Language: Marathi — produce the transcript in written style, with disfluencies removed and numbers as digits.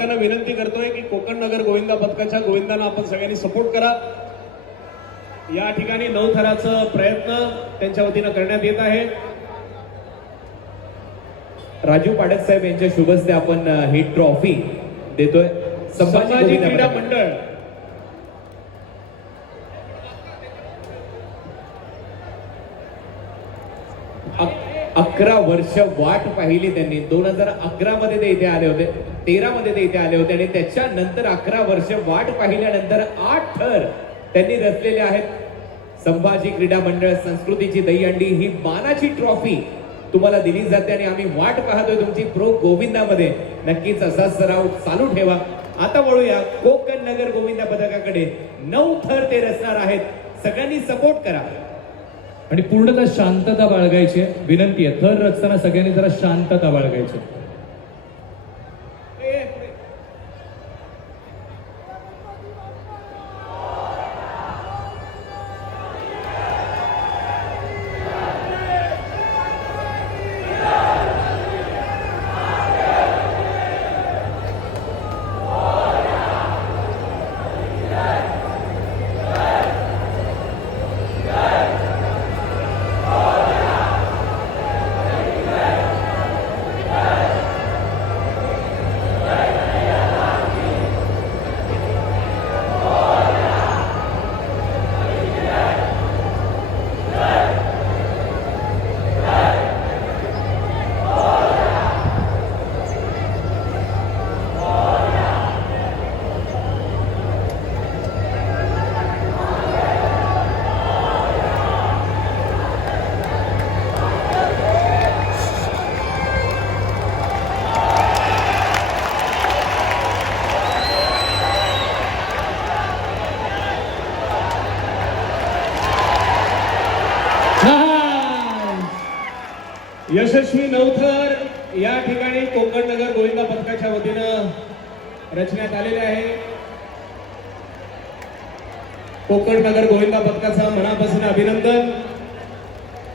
चालकांना विनंती करतोय की कोकण नगर गोविंदा पथकाच्या गोविंदांना आपण सगळ्यांनी सपोर्ट करा। या ठिकाणी 9 थराचा प्रयत्न त्यांच्या वतीने करण्यात येत आहे। राजू पाडक साहेब यांच्या शुभ हस्ते आपण ही ट्रॉफी देतोय। संभाजी क्रीडा मंडळ 11 वर्ष वाट पाहिली त्यांनी। 2011 मध्ये ते इथे आले होते, 13 मध्ये ते इथे आले होते आणि त्याच्यानंतर 11 वर्ष वाट पाहिल्यानंतर 8 थर त्यांनी रचलेले आहेत। संभाजी क्रीडा मंडळ संस्कृतीची दहीहंडी ही मानाची ट्रॉफी तुम्हाला दिली जाते आणि आम्ही वाट पाहतोय तुमची प्रो गोविंदामध्ये। नक्कीच असा सराव चालू ठेवा। आता वळूया कोकण नगर गोविंदा पथकाकडे। 9 थर ते रचणार आहेत, सगळ्यांनी सपोर्ट करा आणि पूर्णतः शांतता बाळगायची विनंती आहे। थर रचताना सगळ्यांनी जरा शांतता बाळगायची। यशस्वी 9 थर या ठिकाणी कोकण नगर गोविंदा पथकाच्या वतीनं रचण्यात आलेले आहे। कोकण नगर गोविंदा पथकाचा मनापासून अभिनंदन।